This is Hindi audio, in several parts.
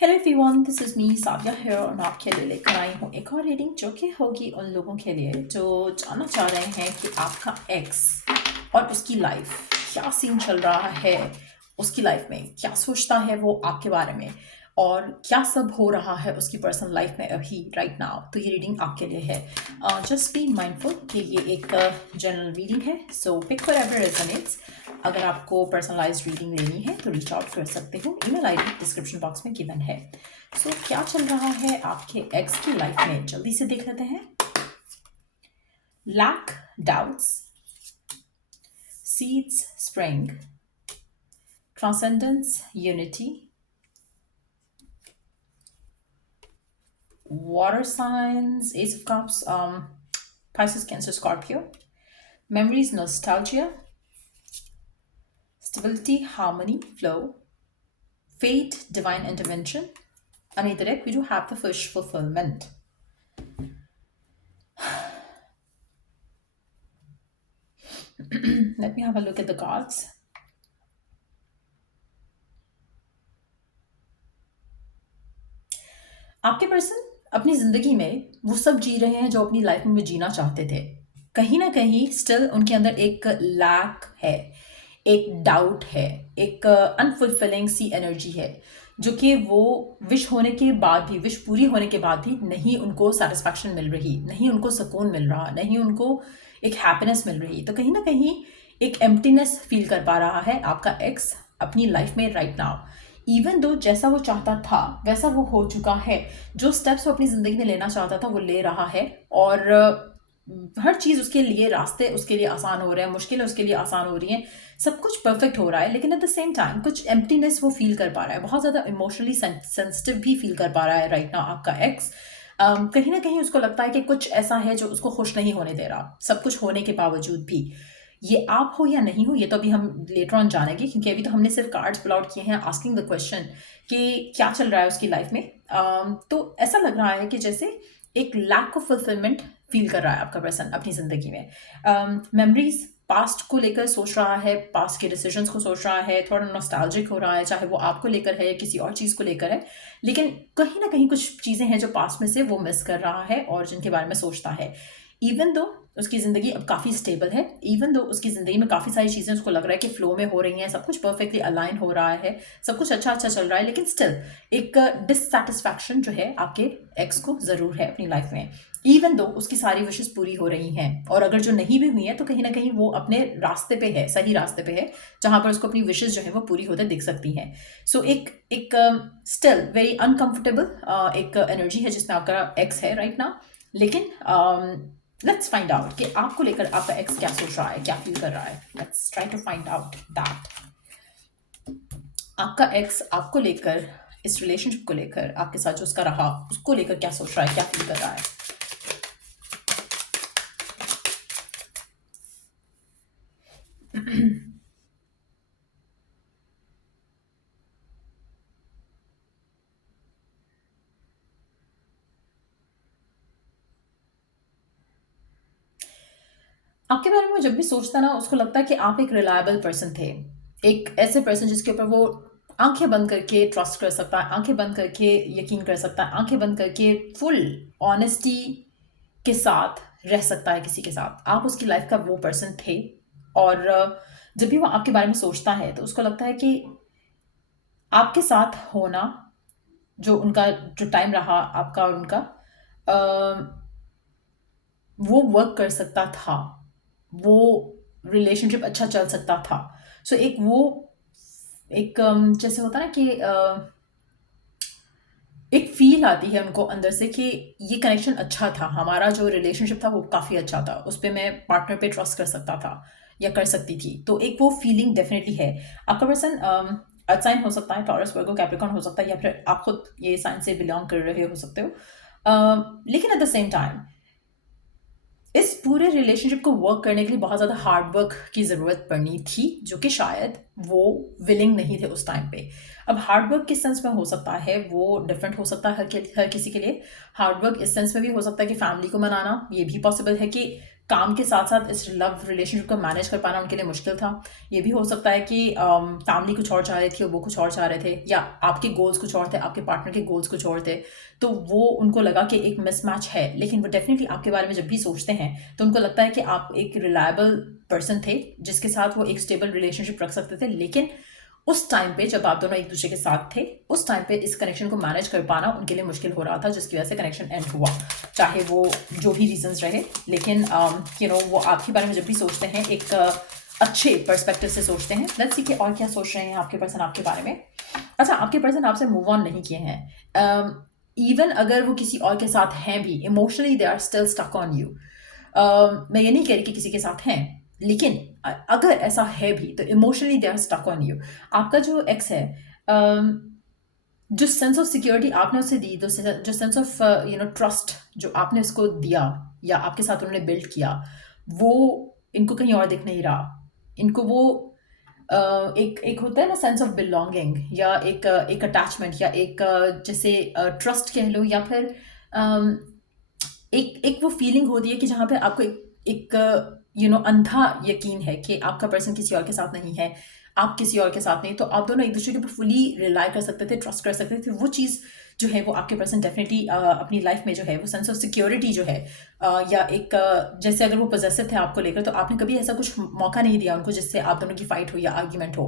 Hello everyone, this is me Savia है और मैं आपके लिए लेकर आई हूँ एक और रीडिंग जो कि होगी उन लोगों के लिए जो जानना चाह रहे हैं कि आपका एक्स और उसकी लाइफ क्या सीन चल रहा है, उसकी लाइफ में क्या सोचता है वो आपके बारे में और क्या सब हो रहा है उसकी पर्सनल लाइफ में अभी राइट नाउ। तो ये रीडिंग आपके लिए है। जस्ट बी माइंडफुल कि ये एक जनरल रीडिंग है, सो पिक व्हाटएवर रेजोनेट्स। अगर आपको पर्सनलाइज रीडिंग लेनी है तो रीच आउट कर सकते हो, ईमेल आईडी डिस्क्रिप्शन बॉक्स में गिवन है। सो क्या चल रहा है आपके एक्स की लाइफ में, जल्दी से देख लेते हैं। Lack, doubts, seeds spring, transcendence, unity, water signs, ace of cups, Pisces, Cancer, Scorpio, memories, nostalgia, stability, harmony, flow, fate, divine intervention, and indirect we do have the wish fulfillment. Let me have a look at the cards. आपके पर्सन अपनी जिंदगी में वो सब जी रहे हैं जो अपनी लाइफ में जीना चाहते थे। कहीं ना कहीं स्टिल उनके अंदर एक लैक है, एक डाउट है, एक अनफुलफिलिंग सी एनर्जी है जो कि वो विश होने के बाद भी, विश पूरी होने के बाद भी नहीं उनको सेटिस्फैक्शन मिल रही, नहीं उनको सुकून मिल रहा, नहीं उनको एक हैप्पीनेस मिल रही। तो कहीं ना कहीं एक एम्प्टीनेस फील कर पा रहा है आपका एक्स अपनी लाइफ में राइट नाउ। इवन दो जैसा वो चाहता था वैसा वो हो चुका है, जो स्टेप्स वो अपनी ज़िंदगी में लेना चाहता था वो ले रहा है और हर चीज़ उसके लिए, रास्ते उसके लिए आसान हो रहे हैं, मुश्किलें उसके लिए आसान हो रही हैं, सब कुछ परफेक्ट हो रहा है। लेकिन एट द सेम टाइम कुछ एम्प्टीनेस वो फील कर पा रहा है, बहुत ज़्यादा इमोशनली सेंसिटिव भी फील कर पा रहा है राइट नाउ आपका एक्स। कहीं ना कहीं उसको लगता है कि कुछ ऐसा है जो उसको खुश नहीं होने दे रहा, सब कुछ होने के बावजूद भी। ये आप हो या नहीं हो ये तो अभी हम लेटर ऑन जानेंगे, क्योंकि अभी तो हमने सिर्फ कार्ड्स पुल आउट किए हैं आस्किंग द क्वेश्चन कि क्या चल रहा है उसकी लाइफ में। तो ऐसा लग रहा है कि जैसे एक लैक ऑफ फुलफिलमेंट फील कर रहा है आपका पर्सन अपनी ज़िंदगी में। मेमोरीज पास्ट को लेकर सोच रहा है, पास्ट के डिसीजंस को सोच रहा है, थोड़ा नॉस्टैल्जिक हो रहा है, चाहे वो आपको लेकर है या किसी और चीज़ को लेकर है। लेकिन कहीं ना कहीं कुछ चीज़ें हैं जो पास्ट में से वो मिस कर रहा है और जिनके बारे में सोचता है। इवन दो उसकी ज़िंदगी अब काफ़ी स्टेबल है, इवन दो उसकी ज़िंदगी में काफ़ी सारी चीज़ें उसको लग रहा है कि फ्लो में हो रही हैं, सब कुछ परफेक्टली अलाइन हो रहा है, सब कुछ अच्छा अच्छा चल रहा है, लेकिन स्टिल एक डिससेटिस्फैक्शन जो है आपके एक्स को ज़रूर है अपनी लाइफ में। इवन दो उसकी सारी विशेष पूरी हो रही हैं, और अगर जो नहीं भी हुई हैं तो कहीं ना कहीं वो अपने रास्ते पे है, सही रास्ते पे है, जहाँ पर उसको अपनी विशेष जो है वो पूरी होते दिख सकती हैं। सो एक एक स्टिल वेरी अनकंफर्टेबल एक एनर्जी है जिसमें आपका एक्स है राइट नाउ। लेकिन लेट्स फाइंड आउट कि आपको लेकर आपका एक्स क्या सोच रहा है, क्या फील कर रहा है। Let's try to find out that आपका एक्स आपको लेकर, इस रिलेशनशिप को लेकर, आपके साथ जो उसका रहा उसको लेकर क्या सोच रहा है, क्या फील कर रहा है। आपके बारे में जब भी सोचता ना उसको लगता है कि आप एक रिलायबल पर्सन थे, एक ऐसे पर्सन जिसके ऊपर वो आंखें बंद करके ट्रस्ट कर सकता है, आंखें बंद करके यकीन कर सकता है, आंखें बंद करके फुल ऑनेस्टी के साथ रह सकता है किसी के साथ। आप उसकी लाइफ का वो पर्सन थे। और जब भी वो आपके बारे में सोचता है तो उसको लगता है कि आपके साथ होना, जो उनका जो टाइम रहा आपका और उनका, वो वर्क कर सकता था, वो रिलेशनशिप अच्छा चल सकता था। सो एक वो एक जैसे होता है ना कि एक फील आती है उनको अंदर से कि ये कनेक्शन अच्छा था, हमारा जो रिलेशनशिप था वो काफ़ी अच्छा था, उस पर मैं पार्टनर पे ट्रस्ट कर सकता था या कर सकती थी। तो एक वो फीलिंग डेफिनेटली है। आपका पर्सन अर्थ साइन हो सकता है, टॉरस, वर्गो, कैप्रिकॉर्न हो सकता है, या फिर आप खुद ये साइन से बिलोंग कर रहे हो सकते हो। लेकिन एट द सेम टाइम इस पूरे रिलेशनशिप को वर्क करने के लिए बहुत ज़्यादा हार्ड वर्क की ज़रूरत पड़नी थी, जो कि शायद वो विलिंग नहीं थे उस टाइम पे। अब हार्ड वर्क किस सेंस में हो सकता है वो डिफरेंट हो सकता है हर किसी के लिए। हार्ड वर्क इस सेंस में भी हो सकता है कि फैमिली को मनाना, ये भी पॉसिबल है कि काम के साथ साथ इस लव रिलेशनशिप को मैनेज कर पाना उनके लिए मुश्किल था। ये भी हो सकता है कि फैमिली कुछ और चाह रही थी और वो कुछ और चाह रहे थे, या आपके गोल्स कुछ और थे, आपके पार्टनर के गोल्स कुछ और थे। तो वो उनको लगा कि एक मिसमैच है, लेकिन वो डेफिनेटली आपके बारे में जब भी सोचते हैं तो उनको लगता है कि आप एक रिलायबल पर्सन थे जिसके साथ वो एक स्टेबल रिलेशनशिप रख सकते थे। लेकिन उस टाइम पे जब आप दोनों एक दूसरे के साथ थे, उस टाइम पे इस कनेक्शन को मैनेज कर पाना उनके लिए मुश्किल हो रहा था, जिसकी वजह से कनेक्शन एंड हुआ, चाहे वो जो भी रीजंस रहे। लेकिन वो आपके बारे में जब भी सोचते हैं एक अच्छे पर्सपेक्टिव से सोचते हैं। लेट्स सी कि और क्या सोच रहे हैं आपके पर्सन आपके बारे में। अच्छा, आपके पर्सन आपसे मूव ऑन नहीं किए हैं। इवन अगर वो किसी और के साथ हैं भी, emotionally they are still stuck on you. मैं ये नहीं कह रही कि किसी के साथ हैं, लेकिन अगर ऐसा है भी तो emotionally they are stuck on you. आपका जो एक्स है, जो सेंस ऑफ सिक्योरिटी आपने उसे दी, जो सेंस ऑफ ट्रस्ट जो आपने उसको दिया या आपके साथ उन्होंने बिल्ड किया, वो इनको कहीं और दिख नहीं रहा। इनको वो एक एक होता है ना सेंस ऑफ बिलोंगिंग, या एक अटैचमेंट, या एक जैसे ट्रस्ट कह लो, या फिर अम, एक एक वो फीलिंग होती है कि जहाँ पे आपको एक अंधा यकीन है कि आपका पर्सन किसी और के साथ नहीं है, आप किसी और के साथ नहीं, तो आप दोनों एक दूसरे के ऊपर फुली रिलाई कर सकते थे, ट्रस्ट कर सकते थे। वो चीज़ जो है वो आपके पर्सन डेफिनेटली अपनी लाइफ में जो है वो सेंस ऑफ सिक्योरिटी जो है, या एक जैसे अगर वो पॉजेसिव थे आपको लेकर, तो आपने कभी ऐसा कुछ मौका नहीं दिया उनको जिससे आप दोनों की फाइट हो या आर्ग्यूमेंट हो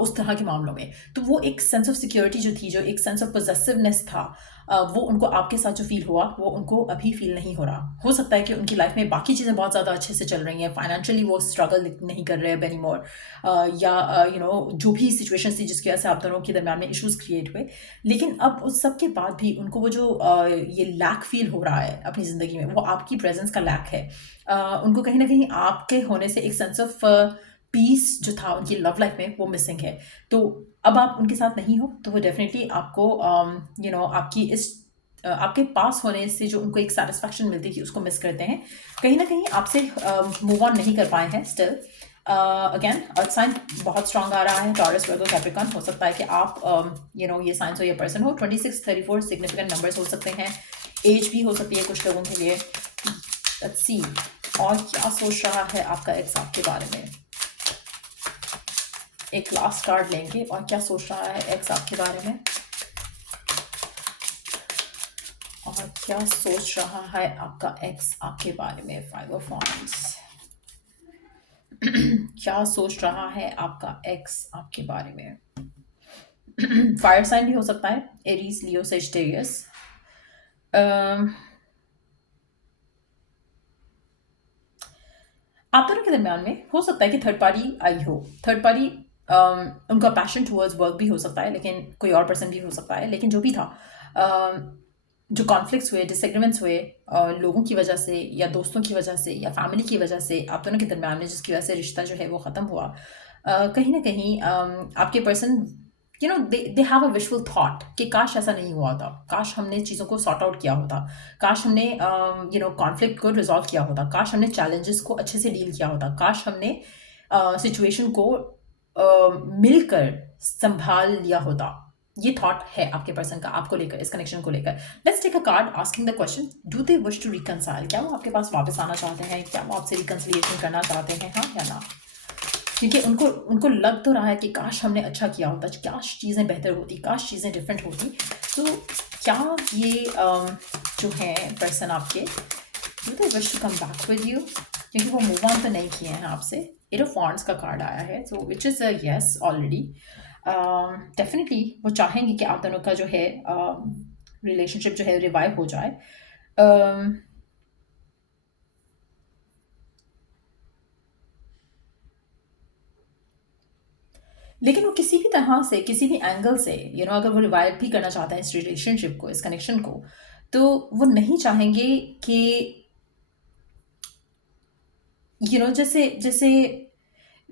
उस तरह के मामलों में। तो वो एक सेंस ऑफ सिक्योरिटी जो थी, जो एक सेंस ऑफ पॉजेसिवनेस था, वो उनको आपके साथ जो फील हुआ वो उनको अभी फील नहीं हो रहा। हो सकता है कि उनकी लाइफ में बाकी चीज़ें बहुत ज़्यादा अच्छे से चल रही हैं, फाइनेंशियली वो स्ट्रगल नहीं कर रहे हैं एनी मोर, या जो भी सिचुएशन थी जिसकी वजह से आप दोनों के दरमियान में इश्यूज क्रिएट हुए। लेकिन अब उस सब के बाद भी उनको वो जो ये लैक फील हो रहा है अपनी ज़िंदगी में, वो आपकी प्रेजेंस का लैक है। उनको कहीं ना कहीं आपके होने से एक सेंस ऑफ पीस जो था उनकी लव लाइफ में वो मिसिंग है। तो अब आप उनके साथ नहीं हो तो वो डेफिनेटली आपको आपकी इस आपके पास होने से जो उनको एक सेटिस्फैक्शन मिलती थी उसको मिस करते हैं। कहीं ना कहीं आपसे मूव ऑन नहीं कर पाए हैं स्टिल। अगेन अर्थ साइन बहुत स्ट्रांग आ रहा है, टॉरस, वर्गो, कैप्रिकॉर्न। हो सकता है कि आप ये साइंस हो, ये पर्सन हो। 26, 34 सिग्निफिकेंट नंबर्स हो सकते हैं। एज भी हो सकती है कुछ लोगों के लिए। लेट्स सी और क्या सोच रहा है आपका एक्स आपके बारे में। एक लास्ट कार्ड लेंगे, और क्या सोच रहा है एक्स आपके बारे में, और क्या सोच रहा है आपका एक्स आपके बारे में। 5 ऑफ वांड्स। क्या सोच रहा है आपका एक्स आपके बारे में। फायर साइन भी हो सकता है, एरीज, लियो, सेजिटेरियस। आप दोनों के दरमियान में हो सकता है कि थर्ड पार्टी आई हो। थर्ड पार्टी उनका पैशन टूवर्ड्स वर्क भी हो सकता है, लेकिन कोई और पर्सन भी हो सकता है। लेकिन जो भी था, जो कॉन्फ्लिक्ट्स हुए, डिसएग्रीमेंट्स हुए लोगों की वजह से, या दोस्तों की वजह से, या फैमिली की वजह से आप दोनों के दरमियान में, जिसकी वजह से रिश्ता जो है वो ख़त्म हुआ, कहीं ना कहीं आपके person they have a wishful thought कि काश ऐसा नहीं हुआ होता, काश हमने चीज़ों को सॉर्ट आउट किया होता, काश हमने कॉन्फ्लिक्ट को रिजॉल्व किया होता, काश हमने चैलेंजेस को अच्छे से डील किया होता, काश हमने सिचुएशन को मिलकर संभाल लिया होता। ये थॉट है आपके पर्सन का आपको लेकर, इस कनेक्शन को लेकर। Let's take a card asking the question, do they wish to reconcile. क्या वो आपके पास वापस आना चाहते हैं? क्या वो आपसे रिकंसिलिएशन करना चाहते हैं, हाँ या ना? क्योंकि उनको उनको लग तो रहा है कि काश हमने अच्छा किया होता, काश चीज़ें बेहतर होती, काश चीज़ें डिफरेंट होती। तो क्या ये जो है पर्सन आपके, do they wish to come back with you? क्योंकि वो मूव ऑन तो नहीं किए हैं आपसे। 8 ऑफ वांड्स का कार्ड आया है, so which is a yes already. Definitely वो चाहेंगे कि आप दोनों का जो है रिलेशनशिप जो है रिवाइव हो जाए। लेकिन वो किसी भी तरह से, किसी भी एंगल से अगर वो रिवाइव भी करना चाहता है इस रिलेशनशिप को, इस कनेक्शन को, तो वो नहीं चाहेंगे कि जैसे जैसे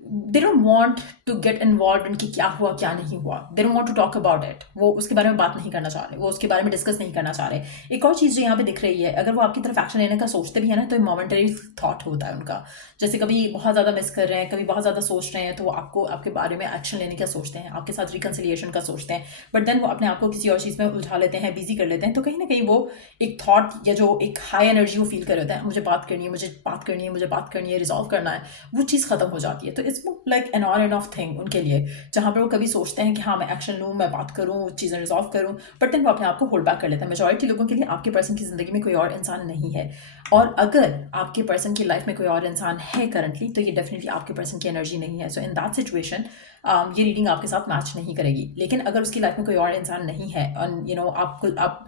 they don't want to get involve इनकी क्या हुआ क्या नहीं हुआ, they don't want to talk about it, वो उसके बारे में बात नहीं करना चाह रहे, वो उसके बारे में डिस्कस नहीं करना चाह रहे। एक और चीज़ जो यहाँ पे दिख रही है, अगर वो आपकी तरफ एक्शन लेने का सोचते भी है ना, तो मोमेंटरी थॉट होता है उनका, जैसे कभी बहुत ज़्यादा मिस कर रहे हैं, कभी बहुत ज़्यादा सोच रहे हैं, तो वो आपको आपके बारे में एक्शन लेने का सोचते हैं, आपके साथ रिकन्सिलिएशन का सोचते हैं, बट देन वो अपने आप को किसी और चीज़ में उलझा लेते हैं, बिजी कर लेते हैं, तो कहीं ना कहीं वो एक थॉट या जो एक हाई एनर्जी वो फील कर रहे होते हैं, मुझे बात करनी है, मुझे बात करनी है, मुझे बात करनी है, रिजॉल्व करना है, वो चीज़ खत्म हो जाती है। तो it's like an on end of thing उनके लिए, जहाँ पर वो कभी सोचते हैं कि हाँ मैं एक्शन लूँ, मैं बात करूँ, चीज़ें रिजॉल्व करूँ, बट देन वो अपने आप को होल्ड बैक कर लेता है। मेजॉरिटी लोगों के लिए आपके पर्सन की ज़िंदगी में कोई और इंसान नहीं है, और अगर आपके पर्सन की लाइफ में कोई और इंसान है करंटली, तो ये डेफिनेटली आपके पर्सन की एनर्जी नहीं है। सो इन दैट सिचुएशन ये रीडिंग आपके साथ मैच नहीं करेगी। लेकिन अगर उसकी लाइफ में कोई और इंसान नहीं है, और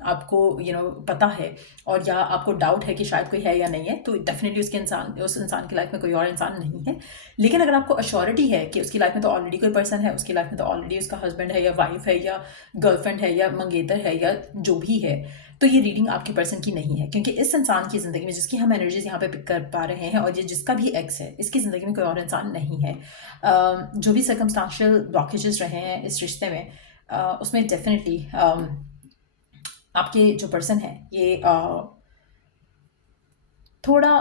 आपको पता है, और या आपको डाउट है कि शायद कोई है या नहीं है, तो डेफिनेटली उस इंसान की लाइफ में कोई और इंसान नहीं है। लेकिन अगर आपको अश्योरिटी है कि उसकी लाइफ में तो ऑलरेडी कोई पर्सन है, उसकी लाइफ में तो ऑलरेडी उसका हस्बैंड है या वाइफ है या गर्लफ्रेंड है या मंगेतर है या जो भी है, तो ये रीडिंग आपके पर्सन की नहीं है, क्योंकि इस इंसान की ज़िंदगी में जिसकी हम एनर्जीज यहाँ पे पिक कर पा रहे हैं, और ये जिसका भी एक्स है, इसकी ज़िंदगी में कोई और इंसान नहीं है। जो भी सर्कमस्टांशियल ब्लॉकेजेस रहे हैं इस रिश्ते में, उसमें डेफिनेटली आपके जो पर्सन है ये थोड़ा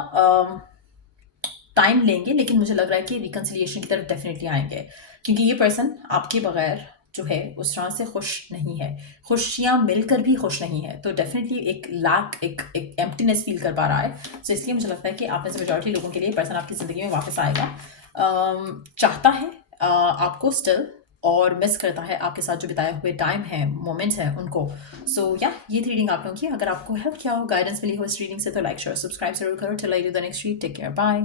टाइम लेंगे, लेकिन मुझे लग रहा है कि रिकन्सिलिएशन की तरफ डेफिनेटली आएंगे, क्योंकि ये पर्सन आपके बगैर जो है उस तरह से खुश नहीं है, खुशियाँ मिलकर भी खुश नहीं है, तो डेफिनेटली एक लैक, एक एम्प्टीनेस फील कर पा रहा है। तो इसलिए मुझे लगता है कि आप में से मेजॉरिटी लोगों के लिए पर्सन आपकी ज़िंदगी में वापस आएगा, चाहता है आपको स्टिल, और मिस करता है आपके साथ जो बिताए हुए टाइम है, मोमेंट्स हैं उनको। सो या ये थी रीडिंग आप लोगों की। अगर आपको हेल्प किया हो, गाइडेंस मिली हो इस रीडिंग से, तो लाइक शेयर सब्सक्राइब जरूर करो। Till I do the next read, take care, bye.